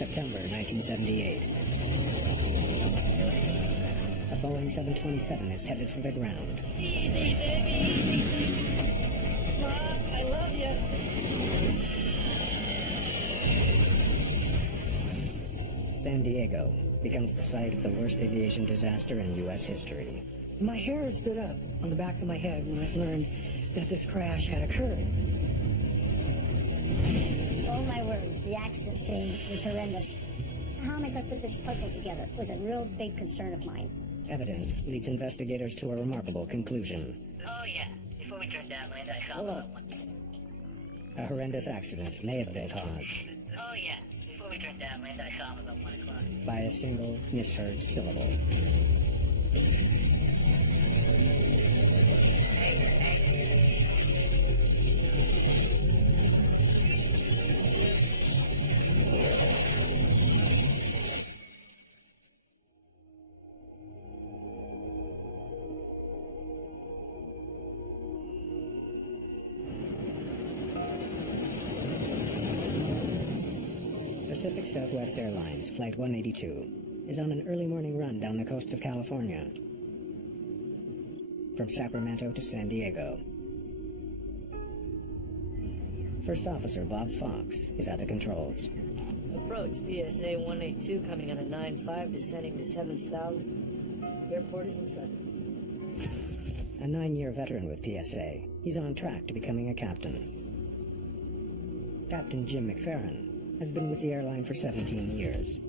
September 1978. A Boeing 727 is headed for the ground. Easy, baby, easy. Mom, I love you. San Diego becomes the site of the worst aviation disaster in U.S. history. My hair stood up on the back of my head when I learned that this crash had occurred. Oh my word, the accident scene was horrendous. How am I going to put this puzzle together? It was a real big concern of mine. Evidence leads investigators to a remarkable conclusion. Oh yeah, before we turn down Mayday, Hold on. A horrendous accident may have been caused Oh yeah, before we turn down Mayday, about 1 o'clock. by a single misheard syllable. Pacific Southwest Airlines Flight 182 is on an early morning run down the coast of California, from Sacramento to San Diego. First Officer Bob Fox is at the controls. Approach PSA 182 coming on a 9.5, descending to 7,000. Airport is in sight. A 9-year veteran with PSA, he's on track to becoming a captain. Captain Jim McFerrin has been with the airline for 17 years.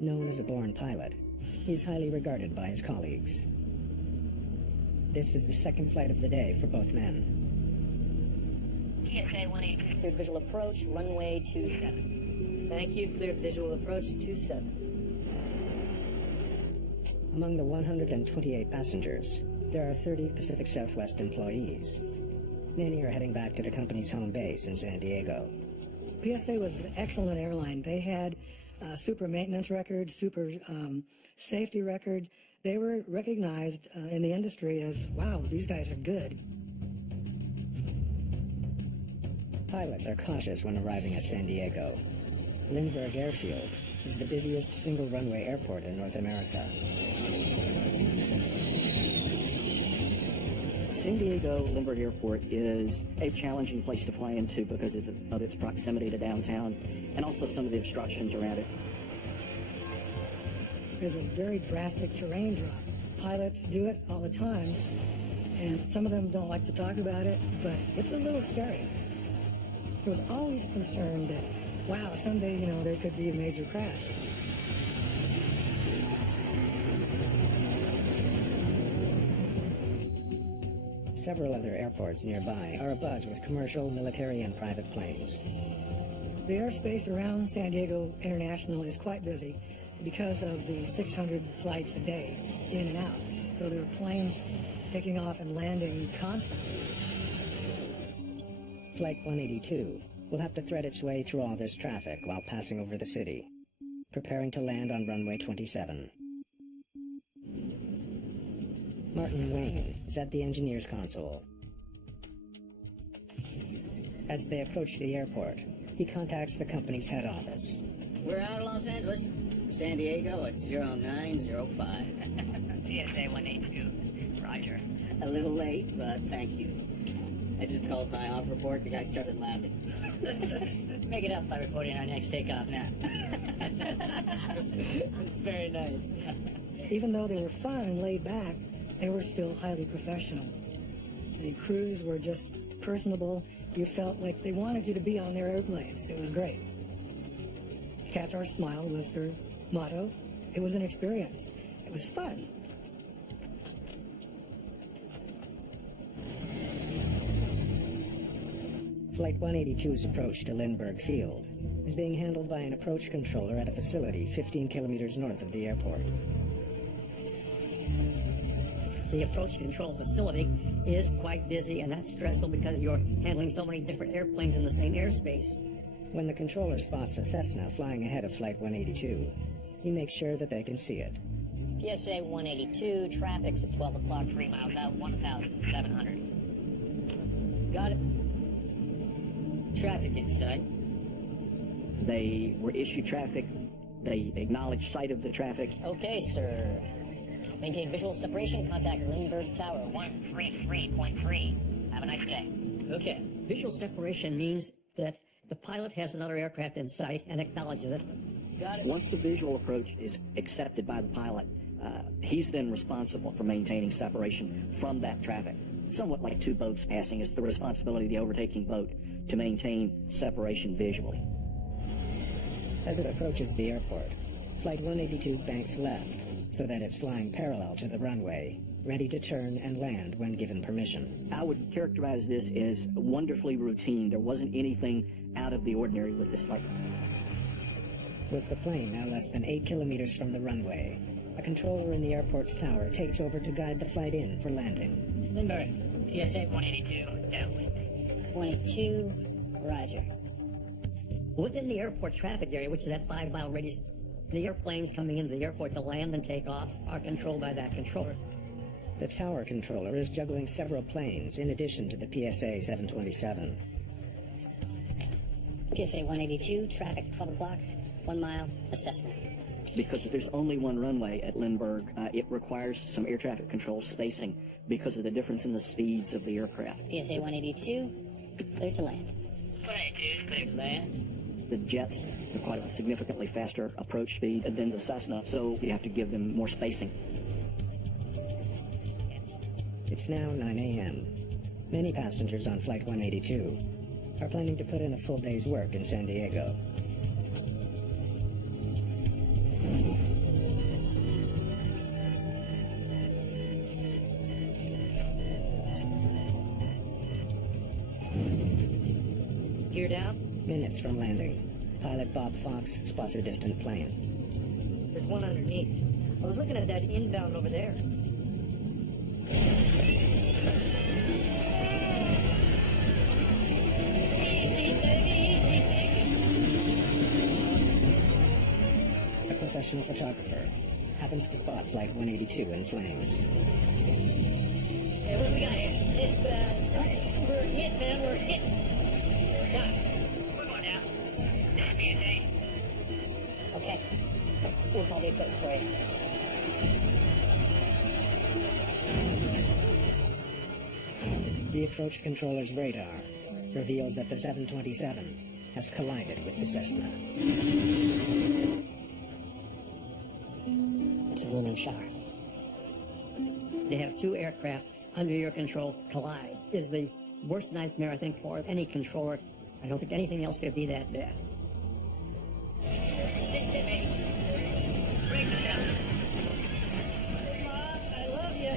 Known as a born pilot, he is highly regarded by his colleagues. This is the second flight of the day for both men. PSA 182. Cleared visual approach, runway 27. Thank you, clear visual approach 27. Among the 128 passengers, there are 30 Pacific Southwest employees. Many are heading back to the company's home base in San Diego. PSA was an excellent airline. They had a super maintenance record, super safety record. They were recognized in the industry as, wow, these guys are good. Pilots are cautious when arriving at San Diego. Lindbergh Airfield is the busiest single runway airport in North America. San Diego Lindbergh Airport is a challenging place to fly into because of its proximity to downtown and also some of the obstructions around it. There's a very drastic terrain drop. Pilots do it all the time, and some of them don't like to talk about it, but it's a little scary. There was always concern that, wow, someday, there could be a major crash. Several other airports nearby are abuzz with commercial, military, and private planes. The airspace around San Diego International is quite busy because of the 600 flights a day in and out. So there are planes taking off and landing constantly. Flight 182 will have to thread its way through all this traffic while passing over the city, preparing to land on runway 27. Martin Wayne is at the engineer's console. As they approach the airport, he contacts the company's head office. We're out of Los Angeles. San Diego at 0905. PSA 182. Roger. A little late, but thank you. I just called my off report. The guy started laughing. Make it up by reporting our next takeoff now. Very nice. Even though they were fun and laid back, they were still highly professional. The crews were just personable. You felt like they wanted you to be on their airplanes. It was great. Catch Our Smile was their motto. It was an experience. It was fun. Flight 182's approach to Lindbergh Field is being handled by an approach controller at a facility 15 kilometers north of the airport. The approach control facility is quite busy, and that's stressful because you're handling so many different airplanes in the same airspace. When the controller spots a Cessna flying ahead of Flight 182, he makes sure that they can see it. PSA 182, traffic's at 12 o'clock. 3 miles out, 1,700. Got it. Traffic in sight. They were issued traffic. They acknowledged sight of the traffic. Okay, sir. Maintain visual separation. Contact Lindbergh Tower. 133.3. Have a nice day. Okay. Visual separation means that the pilot has another aircraft in sight and acknowledges it. Got it. Once the visual approach is accepted by the pilot, he's then responsible for maintaining separation from that traffic. Somewhat like two boats passing, it's the responsibility of the overtaking boat to maintain separation visually. As it approaches the airport, Flight 182 banks left so that it's flying parallel to the runway, ready to turn and land when given permission. I would characterize this as wonderfully routine. There wasn't anything out of the ordinary with this flight. With the plane now less than 8 kilometers from the runway, a controller in the airport's tower takes over to guide the flight in for landing. Lindbergh, PSA 182, downwind. 182, roger. Within the airport traffic area, which is that 5-mile radius, the airplanes coming into the airport to land and take off are controlled by that controller. The tower controller is juggling several planes in addition to the PSA 727. PSA 182, traffic 12 o'clock, 1 mile, assessment. Because there's only one runway at Lindbergh, it requires some air traffic control spacing because of the difference in the speeds of the aircraft. PSA 182, clear to land. 182, clear to land. The jets have quite a significantly faster approach speed than the Cessna, so you have to give them more spacing. It's now 9 a.m. Many passengers on Flight 182 are planning to put in a full day's work in San Diego. geared out. Minutes from landing, pilot Bob Fox spots a distant plane. There's one underneath. I was looking at that inbound over there. Easy, baby, easy, baby. A professional photographer happens to spot Flight 182 in flames. Hey, what do we got here? It's, we're hit, man, we're hit. Stop. We're going down. This is PSA. Okay. We'll call the equipment for you. The approach controller's radar reveals that the 727 has collided with the Cessna. It's a aluminum shower. They have two aircraft under your control collide. Is the worst nightmare, I think, for any controller. I don't think anything else could be that bad. Listen, me. Break it down. Mom, I love you.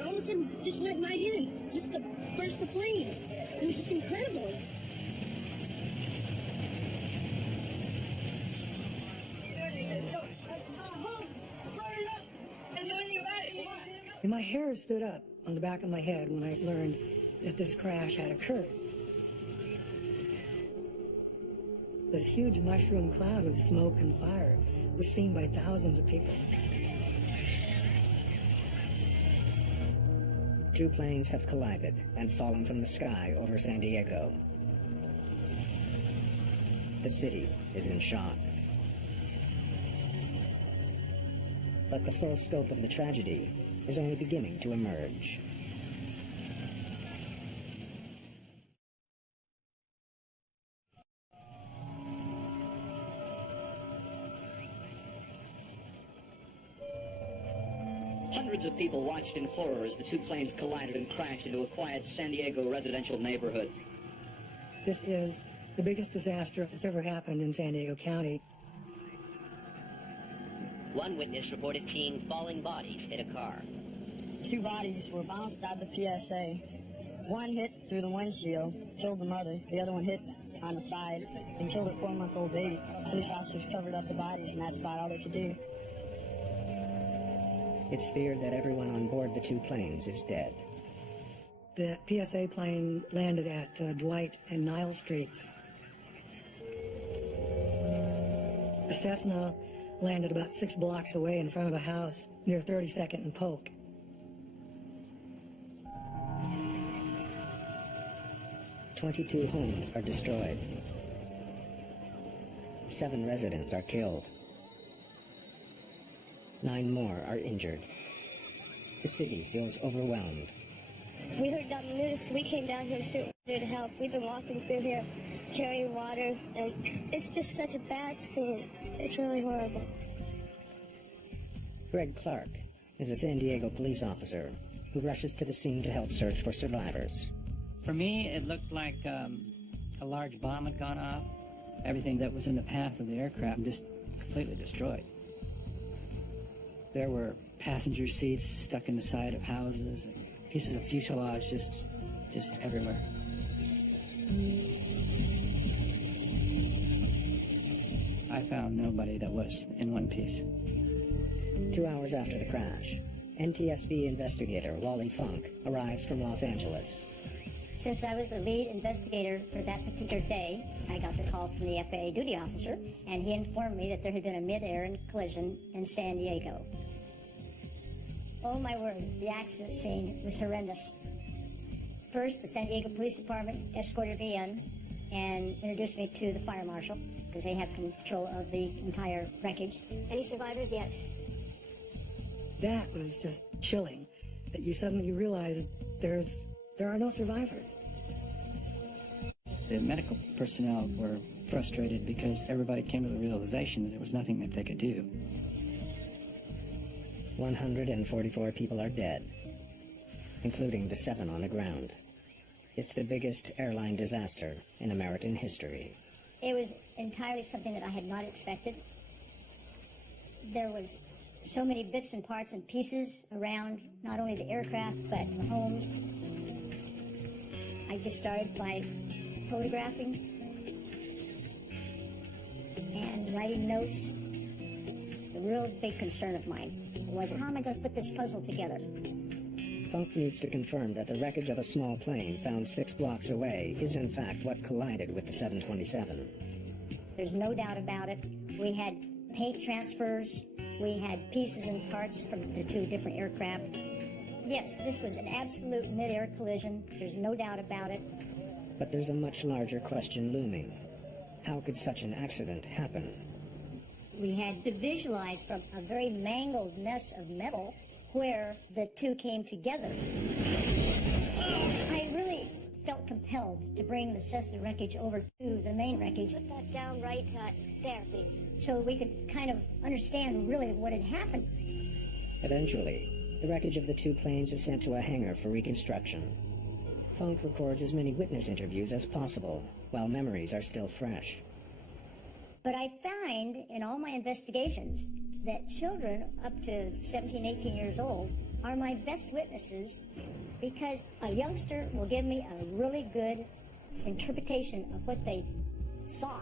All of a sudden, just went right in. Just the burst of flames. It was just incredible. And my hair stood up on the back of my head when I learned that this crash had occurred. This huge mushroom cloud of smoke and fire was seen by thousands of people. Two planes have collided and fallen from the sky over San Diego. The city is in shock. But the full scope of the tragedy is only beginning to emerge. Hundreds of people watched in horror as the two planes collided and crashed into a quiet San Diego residential neighborhood. This is the biggest disaster that's ever happened in San Diego County. One witness reported seeing falling bodies hit a car. Two bodies were bounced out of the PSA. One hit through the windshield, killed the mother. The other one hit on the side and killed her 4-month-old baby. Police officers covered up the bodies, and that's about all they could do. It's feared that everyone on board the two planes is dead. The PSA plane landed at Dwight and Nile Streets. The Cessna landed about 6 blocks away in front of a house near 32nd and Polk. "22 homes are destroyed. 7 residents are killed. 9 more are injured. The city feels overwhelmed. We heard it on the news, so we came down here to see what we could do to help. We've been walking through here, carrying water, and it's just such a bad scene. It's really horrible. Greg Clark is a San Diego police officer who rushes to the scene to help search for survivors. For me, it looked like a large bomb had gone off. Everything that was in the path of the aircraft just completely destroyed. There were passenger seats stuck in the side of houses, and pieces of fuselage just everywhere. I found nobody that was in one piece. 2 hours after the crash, NTSB investigator Wally Funk arrives from Los Angeles. Since I was the lead investigator for that particular day, I got the call from the FAA duty officer, and he informed me that there had been a mid-air collision in San Diego. Oh my word, the accident scene was horrendous. First, the San Diego Police Department escorted me in and introduced me to the fire marshal, because they have control of the entire wreckage. Any survivors yet? That was just chilling, that you suddenly realize there are no survivors. The medical personnel were frustrated because everybody came to the realization that there was nothing that they could do. 144 people are dead, including the 7 on the ground. It's the biggest airline disaster in American history. It was entirely something that I had not expected. There was so many bits and parts and pieces around not only the aircraft, but the homes. I just started by photographing and writing notes. The real big concern of mine was, how am I going to put this puzzle together? Funk needs to confirm that the wreckage of a small plane found 6 blocks away is in fact what collided with the 727. There's no doubt about it. We had paint transfers. We had pieces and parts from the 2 different aircraft. Yes, this was an absolute mid-air collision. There's no doubt about it. But there's a much larger question looming. How could such an accident happen? We had to visualize from a very mangled mess of metal where the 2 came together. I really felt compelled to bring the Cessna wreckage over to the main wreckage. Put that down right there, please. So we could kind of understand really what had happened. Eventually, the wreckage of the 2 planes is sent to a hangar for reconstruction. Funk records as many witness interviews as possible, while memories are still fresh. But I find in all my investigations that children up to 17, 18 years old are my best witnesses, because a youngster will give me a really good interpretation of what they saw,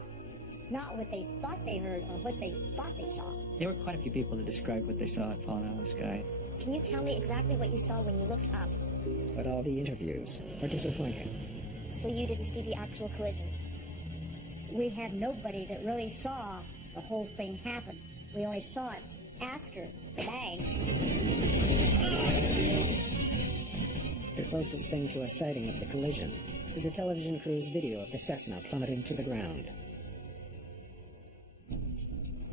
not what they thought they heard or what they thought they saw. There were quite a few people that described what they saw falling out of the sky. Can you tell me exactly what you saw when you looked up? But all the interviews are disappointing. So you didn't see the actual collision? We have nobody that really saw the whole thing happen. We only saw it after the bang. The closest thing to a sighting of the collision is a television crew's video of the Cessna plummeting to the ground.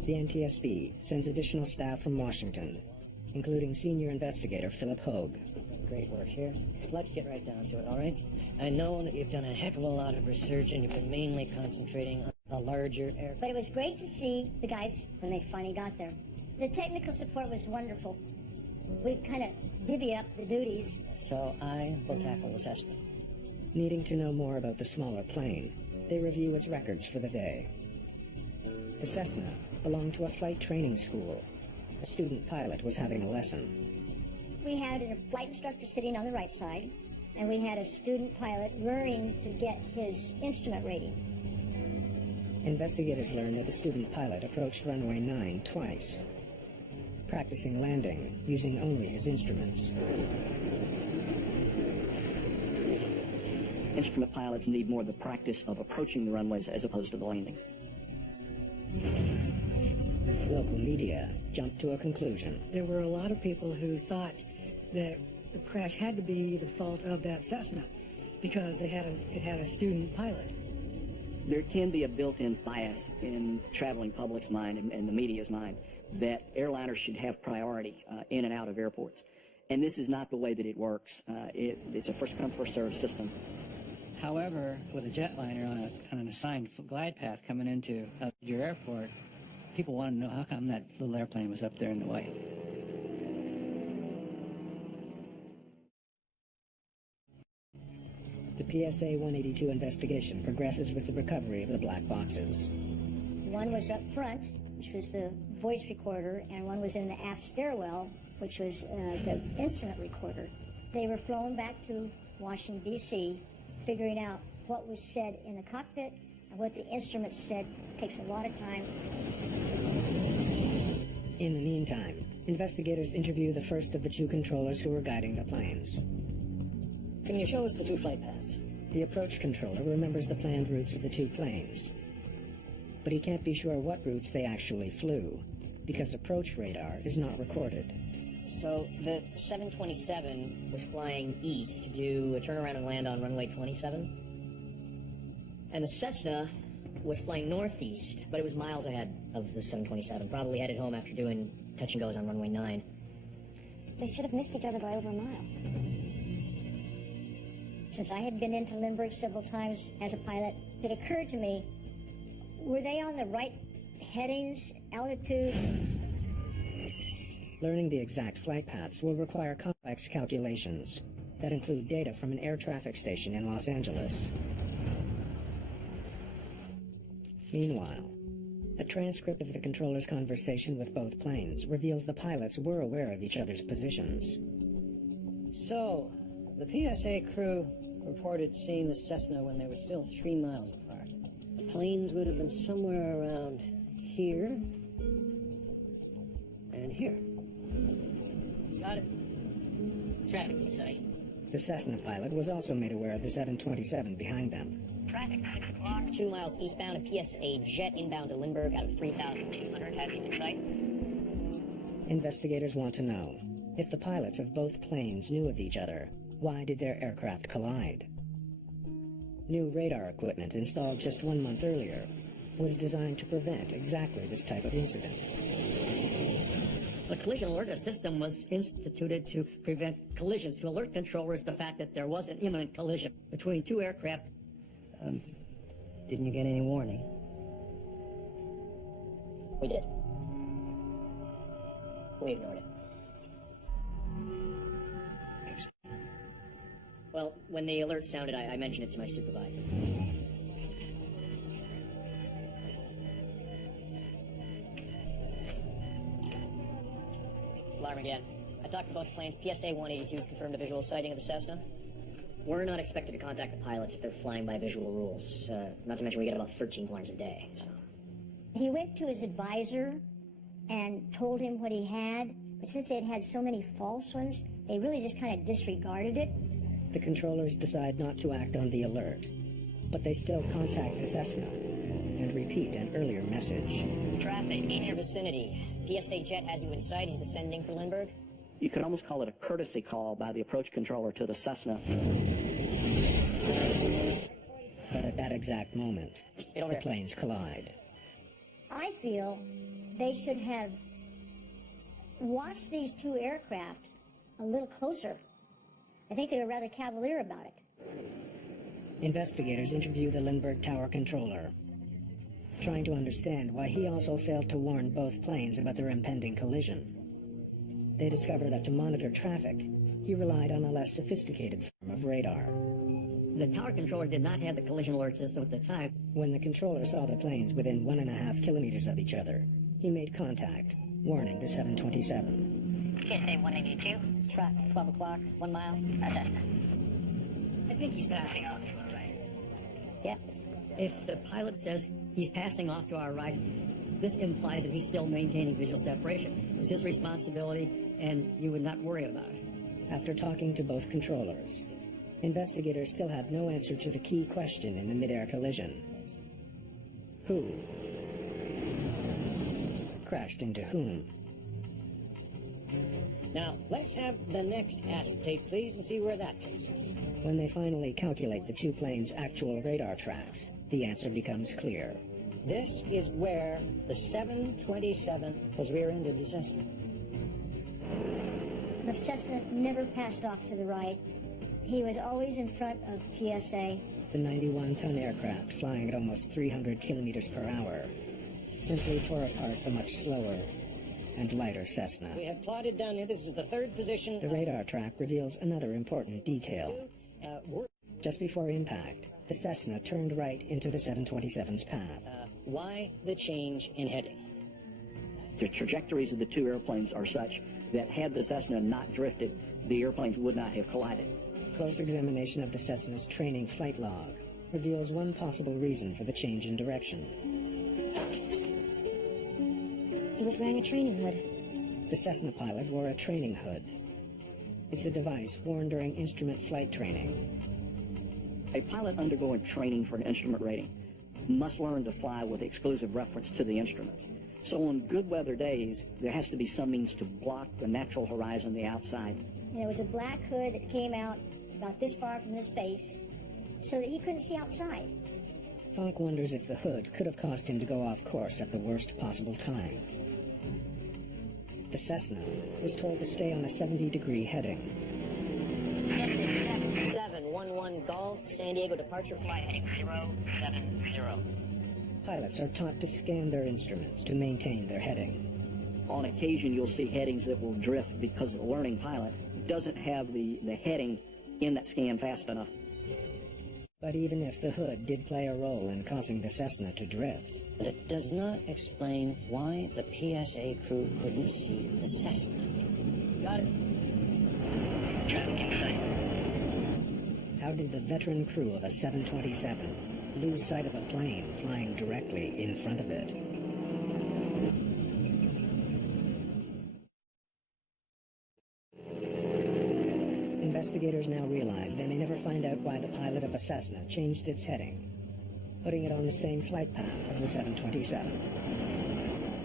The NTSB sends additional staff from Washington, including senior investigator Philip Hogue. Great work here. Let's get right down to it, all right? I know that you've done a heck of a lot of research and you've been mainly concentrating on the larger air. But it was great to see the guys when they finally got there. The technical support was wonderful. We kind of divvy up the duties. So I will tackle the Cessna. Needing to know more about the smaller plane, they review its records for the day. The Cessna belonged to a flight training school. A student pilot was having a lesson. We had a flight instructor sitting on the right side, and we had a student pilot learning to get his instrument rating. Investigators learned that the student pilot approached runway 9 twice, practicing landing using only his instruments. Instrument pilots need more of the practice of approaching the runways as opposed to the landings. Local media jumped to a conclusion. There were a lot of people who thought that the crash had to be the fault of that Cessna because it had a student pilot. There can be a built-in bias in traveling public's mind and the media's mind that airliners should have priority in and out of airports. And this is not the way that it works. It's a first-come, first-served system. However, with a jetliner on an assigned glide path coming into your airport, people want to know how come that little airplane was up there in the way. The PSA 182 investigation progresses with the recovery of the black boxes. One was up front, which was the voice recorder, and one was in the aft stairwell, which was the incident recorder. They were flown back to Washington, D.C., figuring out what was said in the cockpit and what the instruments said. Takes a lot of time. In the meantime, investigators interview the first of the two controllers who were guiding the planes. Can you show us the two flight paths? The approach controller remembers the planned routes of the two planes, but he can't be sure what routes they actually flew, because approach radar is not recorded. So the 727 was flying east to do a turnaround and land on runway 27. And the Cessna was flying northeast, but it was miles ahead of the 727, probably headed home after doing touch and goes on runway 9. They should have missed each other by over a mile. Since I had been into Lindbergh several times as a pilot, it occurred to me, were they on the right headings, altitudes? Learning the exact flight paths will require complex calculations that include data from an air traffic station in Los Angeles. Meanwhile, a transcript of the controller's conversation with both planes reveals the pilots were aware of each other's positions. So, the PSA crew reported seeing the Cessna when they were still 3 miles apart. The planes would have been somewhere around here and here. Got it. Traffic in sight. The Cessna pilot was also made aware of the 727 behind them. Traffic 6 o'clock. 2 miles eastbound, a PSA jet inbound to Lindbergh out of 3,200 heavy in sight. Investigators want to know, if the pilots of both planes knew of each other, why did their aircraft collide? New radar equipment installed just 1 month earlier was designed to prevent exactly this type of incident. The collision alert system was instituted to prevent collisions, to alert controllers the fact that there was an imminent collision between two aircraft. Didn't you get any warning? We did. We ignored it. Well, when the alert sounded, I mentioned it to my supervisor. It's alarm again. I talked to both planes. PSA 182's confirmed a visual sighting of the Cessna. We're not expected to contact the pilots if they're flying by visual rules. Not to mention we get about 13 alarms a day, so. He went to his advisor and told him what he had, but since they'd had so many false ones, they really just kind of disregarded it. The controllers decide not to act on the alert, but they still contact the Cessna and repeat an earlier message. Traffic in your vicinity. PSA jet has you in sight. He's descending for Lindbergh. You could almost call it a courtesy call by the approach controller to the Cessna. But at that exact moment, the planes collide. I feel they should have watched these two aircraft a little closer. I think they were rather cavalier about it. Investigators interview the Lindbergh Tower controller, trying to understand why he also failed to warn both planes about their impending collision. They discover that to monitor traffic, he relied on a less sophisticated form of radar. The tower controller did not have the collision alert system at the time. When the controller saw the planes within 1.5 kilometers of each other, he made contact, warning the 727. PSA 182. Traffic, 12 o'clock, 1 mile. I think he's passing off to our right. Yeah. If the pilot says he's passing off to our right, this implies that he's still maintaining visual separation. It's his responsibility, and you would not worry about it. After talking to both controllers, investigators still have no answer to the key question in the mid-air collision. Who crashed into whom. Now, let's have the next acetate, please, and see where that takes us. When they finally calculate the two planes' actual radar tracks, the answer becomes clear. This is where the 727 has rear-ended the Cessna. The Cessna never passed off to the right. He was always in front of PSA. The 91-ton aircraft, flying at almost 300 kilometers per hour, simply tore apart the much slower and lighter Cessna. We have plotted down here, this is the third position. The radar track reveals another important detail. Just before impact, the Cessna turned right into the 727's path. Why the change in heading? The trajectories of the two airplanes are such that had the Cessna not drifted, the airplanes would not have collided. Close examination of the Cessna's training flight log reveals one possible reason for the change in direction. He was wearing a training hood. The Cessna pilot wore a training hood. It's a device worn during instrument flight training. A pilot undergoing training for an instrument rating must learn to fly with exclusive reference to the instruments. So on good weather days, there has to be some means to block the natural horizon, the outside. And there was a black hood that came out about this far from his face so that he couldn't see outside. Falk wonders if the hood could have caused him to go off course at the worst possible time. The Cessna was told to stay on a 70-degree heading. 711 Golf, San Diego departure flight heading 070. Pilots are taught to scan their instruments to maintain their heading. On occasion, you'll see headings that will drift because the learning pilot doesn't have the heading in that scan fast enough. But even if the hood did play a role in causing the Cessna to drift, it does not explain why the PSA crew couldn't see the Cessna. Got it. How did the veteran crew of a 727 lose sight of a plane flying directly in front of it? Investigators now realize they may never find out why the pilot of a Cessna changed its heading, putting it on the same flight path as the 727.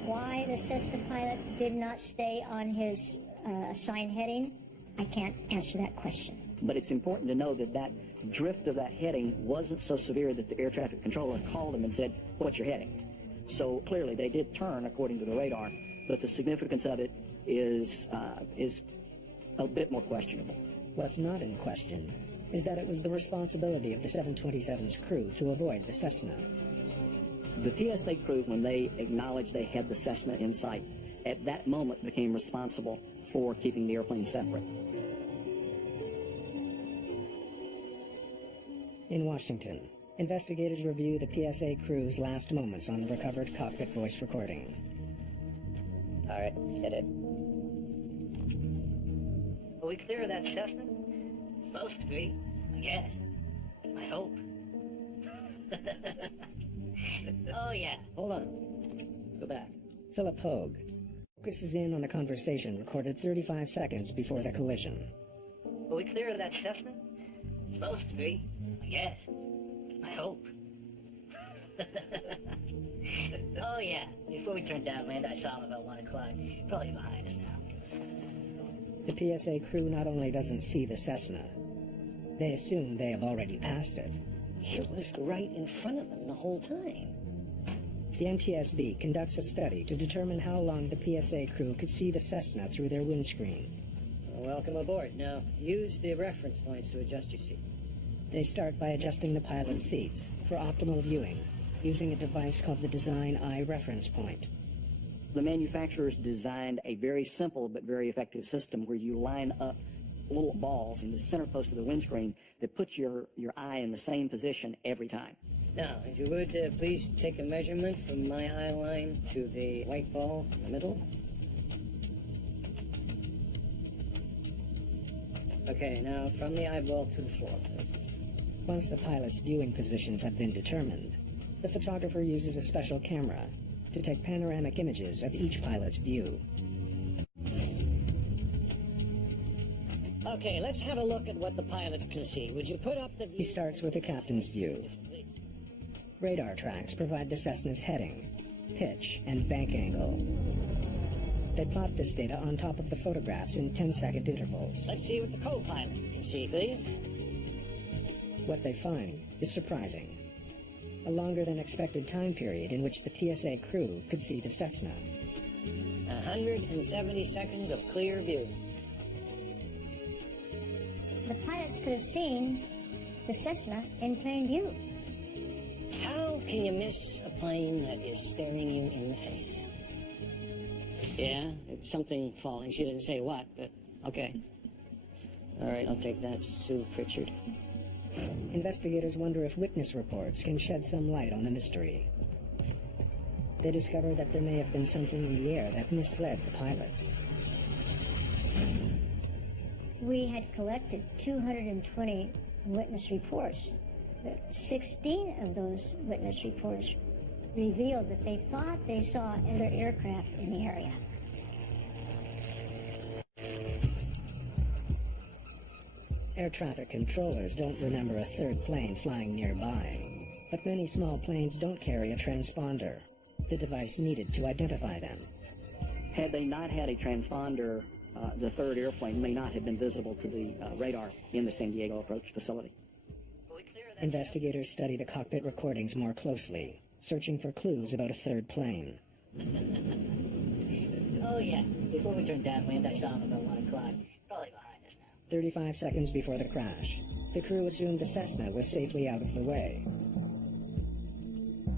Why the Cessna pilot did not stay on his assigned heading, I can't answer that question. But it's important to know that that drift of that heading wasn't so severe that the air traffic controller called him and said, "What's your heading?" So clearly they did turn according to the radar, but the significance of it is a bit more questionable. What's not in question is that it was the responsibility of the 727's crew to avoid the Cessna. The PSA crew, when they acknowledged they had the Cessna in sight, at that moment became responsible for keeping the airplane separate. In Washington, investigators review the PSA crew's last moments on the recovered cockpit voice recording. All right, hit it. Are we clear of that Cessna? Supposed to be, I guess. I hope. Oh, yeah. Hold on. Go back. Philip Hogue focuses in on the conversation recorded 35 seconds before the collision. Are we clear of that Cessna? Supposed to be, I guess. I hope. Oh, yeah. Before we turned downwind, I saw him about 1 o'clock. Probably behind us now. The PSA crew not only doesn't see the Cessna, they assume they have already passed it. It was right in front of them the whole time. The NTSB conducts a study to determine how long the PSA crew could see the Cessna through their windscreen. Welcome aboard. Now, use the reference points to adjust your seat. They start by adjusting the pilot's seats for optimal viewing, using a device called the Design Eye Reference Point. The manufacturers designed a very simple but very effective system where you line up little balls in the center post of the windscreen that puts your eye in the same position every time. Now, if you would, please take a measurement from my eye line to the white ball in the middle. Okay, now from the eyeball to the floor, please. Once the pilot's viewing positions have been determined, the photographer uses a special camera to take panoramic images of each pilot's view. Okay, let's have a look at what the pilots can see. Would you put up the view? He starts with the captain's view. Radar tracks provide the Cessna's heading. pitch, and bank angle. They plot this data on top of the photographs in 10-second intervals. Let's see what the co-pilot can see, please. What they find is surprising. A longer than expected time period in which the PSA crew could see the Cessna. 170 seconds of clear view. The pilots could have seen the Cessna in plain view. How can you miss a plane that is staring you in the face? Yeah, it's something falling. She didn't say what, but okay. All right, I'll take that, Sue Pritchard. Investigators wonder if witness reports can shed some light on the mystery. They discover that there may have been something in the air that misled the pilots. We had collected 220 witness reports. 16 of those witness reports revealed that they thought they saw other aircraft in the area. Air traffic controllers don't remember a third plane flying nearby, but many small planes don't carry a transponder, the device needed to identify them. Had they not had a transponder, the third airplane may not have been visible to the radar in the San Diego approach facility. Investigators study the cockpit recordings more closely, searching for clues about a third plane. Oh yeah, before we turned downwind, I saw him about 1 o'clock. Probably behind us now. 35 seconds before the crash, the crew assumed the Cessna was safely out of the way.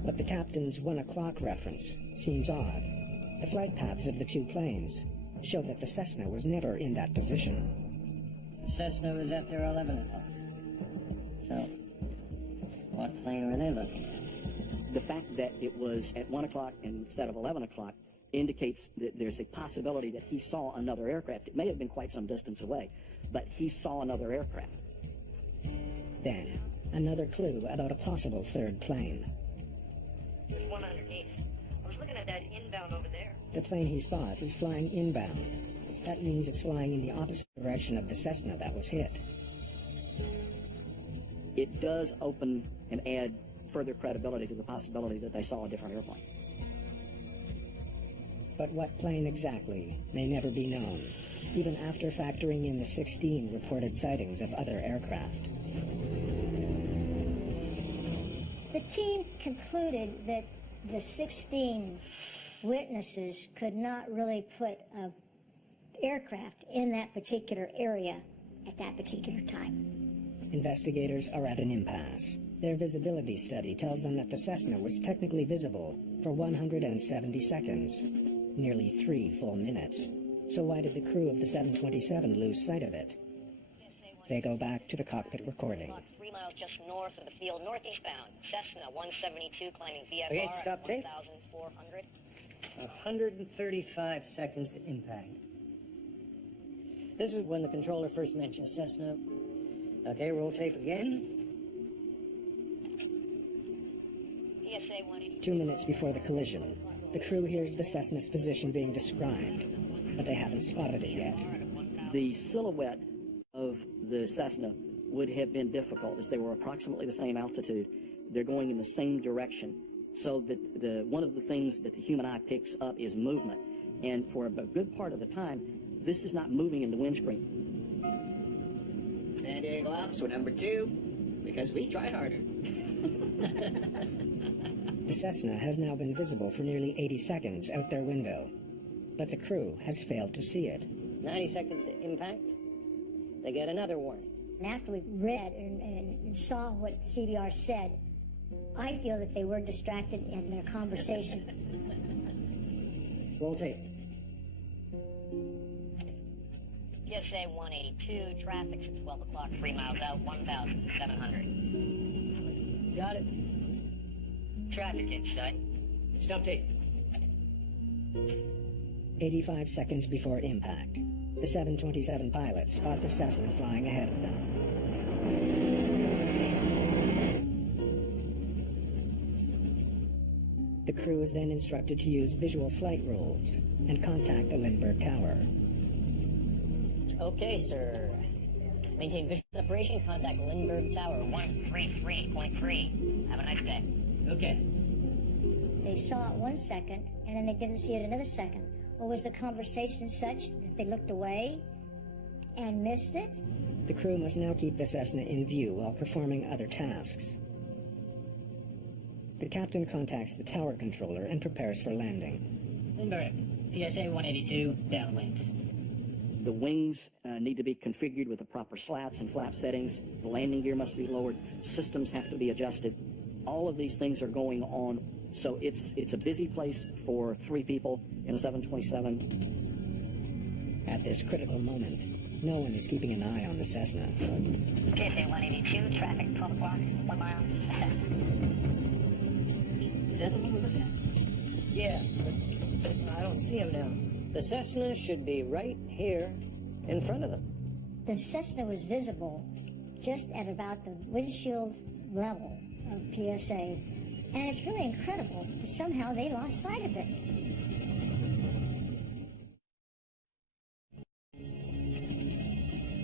But the captain's 1 o'clock reference seems odd. The flight paths of the two planes show that the Cessna was never in that position. The Cessna was at their 11 o'clock. So, what plane were they looking at? The fact that it was at 1 o'clock instead of 11 o'clock indicates that there's a possibility that he saw another aircraft. It may have been quite some distance away, but he saw another aircraft. Then, another clue about a possible third plane. There's one underneath. I was looking at that inbound over there. The plane he spots is flying inbound. That means it's flying in the opposite direction of the Cessna that was hit. It does open and add further credibility to the possibility that they saw a different airplane. But what plane exactly may never be known, even after factoring in the 16 reported sightings of other aircraft. The team concluded that the 16 witnesses could not really put an aircraft in that particular area at that particular time. Investigators are at an impasse. Their visibility study tells them that the Cessna was technically visible for 170 seconds, nearly 3 full minutes. So why did the crew of the 727 lose sight of it? They go back to the cockpit recording. 3 miles just north of the field, northeastbound. Cessna 172 climbing VFR Okay, stop tape. 1,400. 135 seconds to impact. This is when the controller first mentioned Cessna. Okay, roll tape again. PSA 182. 2 minutes before the collision, the crew hears the Cessna's position being described, but they haven't spotted it yet. The silhouette of the Cessna would have been difficult as they were approximately the same altitude. They're going in the same direction. So that one of the things that the human eye picks up is movement. And for a good part of the time, this is not moving in the windscreen. San Diego Ops, we're number 2, because we try harder. The Cessna has now been visible for nearly 80 seconds out their window, but the crew has failed to see it. 90 seconds to impact. They get another warning. And after we read and saw what CBR said, I feel that they were distracted in their conversation. Roll tape. PSA 182, traffic's at 12 o'clock, 3 miles out, 1,700. Got it. Traffic in sight. Stop tape. 85 seconds before impact, the 727 pilots spot the Cessna flying ahead of them. The crew is then instructed to use visual flight rules and contact the Lindbergh Tower. Okay, sir. Maintain visual separation. Contact Lindbergh Tower. 133.3. Have a nice day. Okay. they saw it 1 second, and then they didn't see it another second. Or was the conversation such that they looked away and missed it? The crew must now keep the Cessna in view while performing other tasks. The captain contacts the tower controller and prepares for landing. Lindbergh, PSA 182, downlinks. The wings need to be configured with the proper slats and flap settings. The landing gear must be lowered. Systems have to be adjusted. All of these things are going on. So it's a busy place for 3 people in a 727. At this critical moment, no one is keeping an eye on the Cessna. PSA 182, traffic 12 o'clock, 1 mile. Is that the one we're looking at? Yeah, but I don't see him now. The Cessna should be right here in front of them. The Cessna was visible just at about the windshield level of PSA. And it's really incredible that somehow they lost sight of it.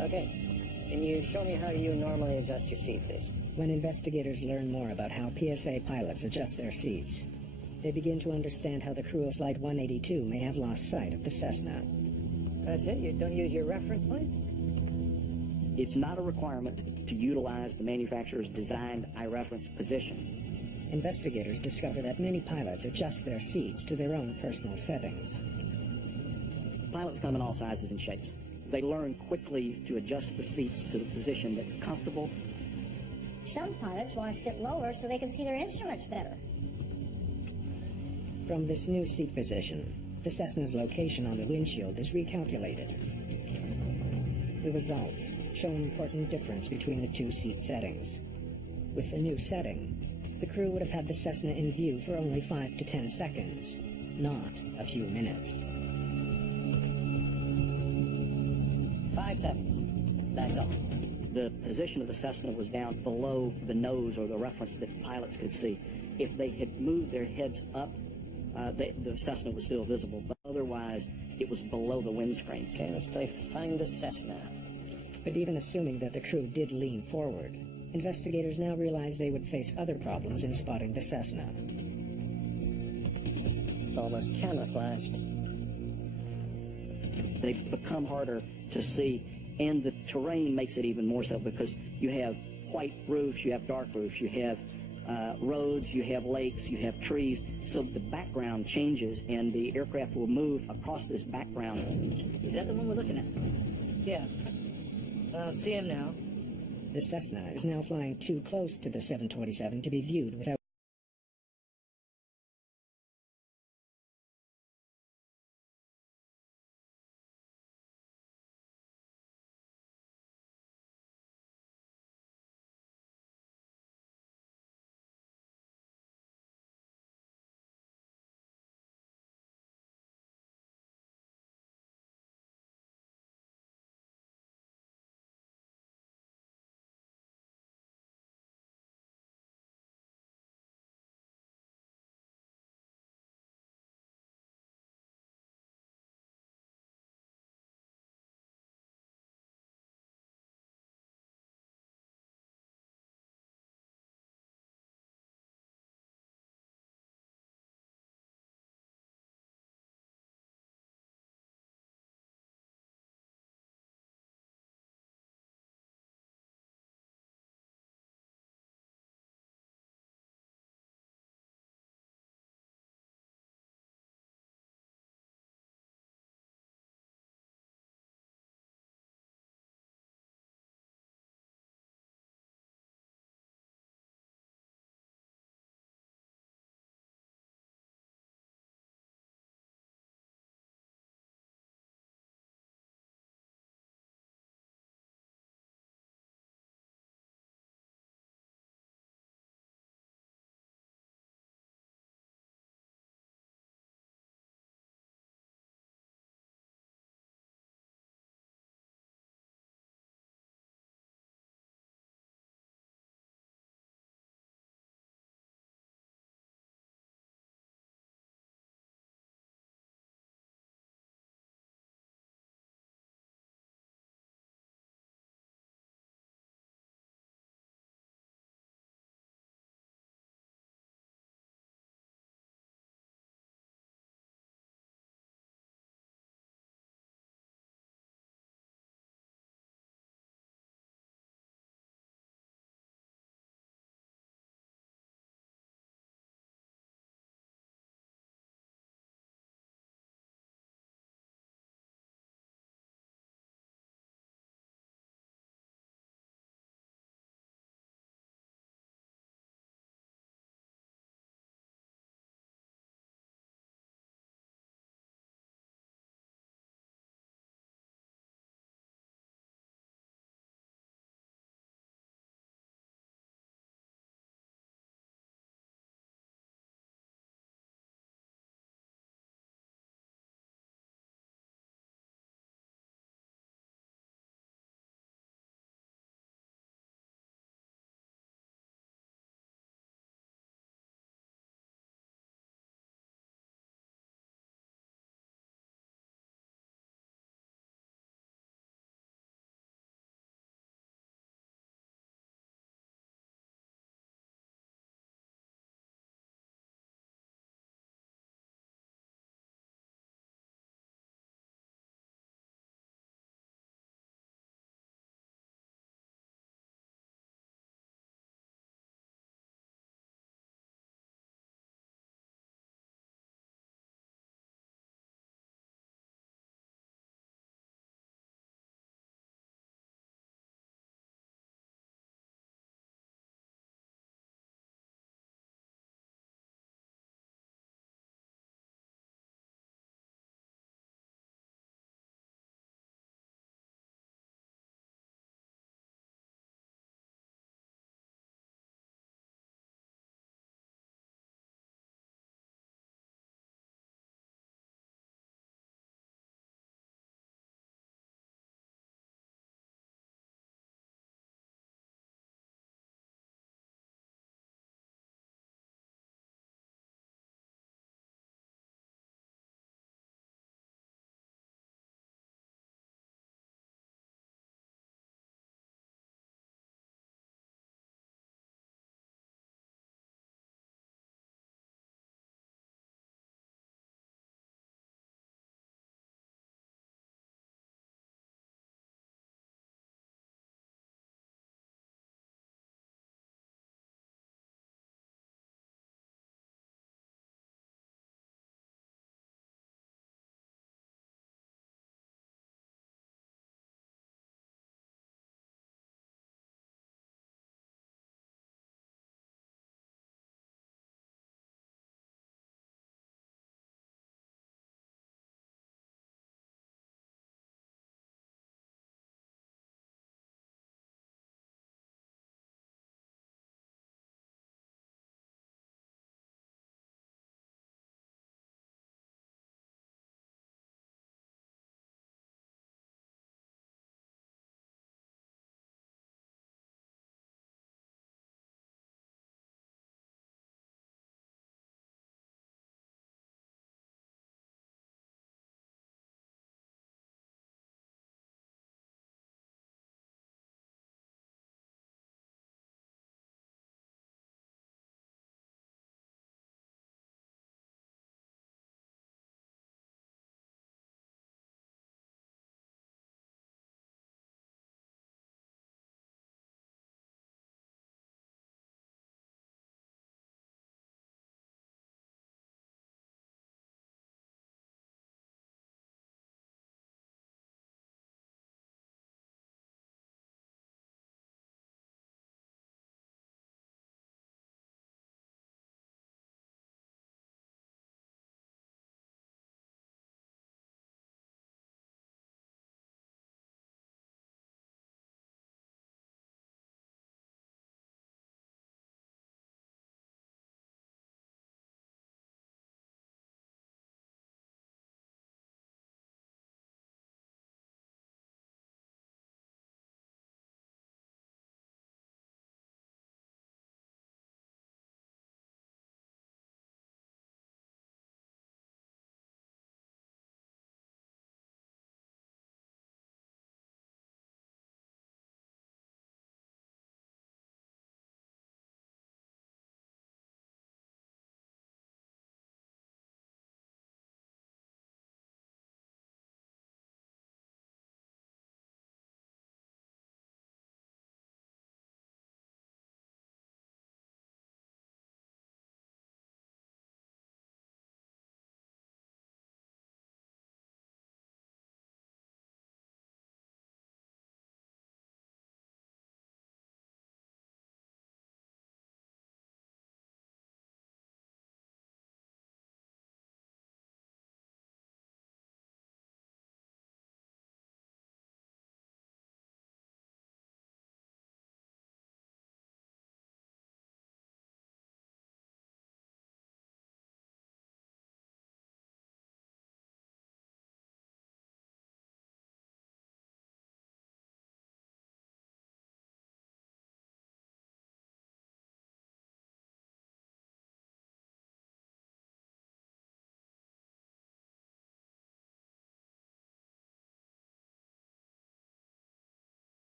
Okay. Can you show me how you normally adjust your seat, please? When investigators learn more about how PSA pilots adjust their seats, they begin to understand how the crew of Flight 182 may have lost sight of the Cessna. That's it? You don't use your reference points? It's not a requirement to utilize the manufacturer's designed iReference position. Investigators discover that many pilots adjust their seats to their own personal settings. Pilots come in all sizes and shapes. They learn quickly to adjust the seats to the position that's comfortable. Some pilots want to sit lower so they can see their instruments better. From this new seat position, the Cessna's location on the windshield is recalculated. The results show an important difference between the 2 seat settings. With the new setting, the crew would have had the Cessna in view for only 5 to 10 seconds, not a few minutes. 5 seconds. That's all. The position of the Cessna was down below the nose or the reference that pilots could see. If they had moved their heads up, the Cessna was still visible, but otherwise it was below the windscreen. Okay, let's play Find the Cessna. But even assuming that the crew did lean forward, investigators now realize they would face other problems in spotting the Cessna. It's almost camouflaged. They become harder to see, and the terrain makes it even more so because you have white roofs, you have dark roofs, you have roads, you have lakes, you have trees, so the background changes and the aircraft will move across this background. Is that the one we're looking at? Yeah. I see him now. The Cessna is now flying too close to the 727 to be viewed without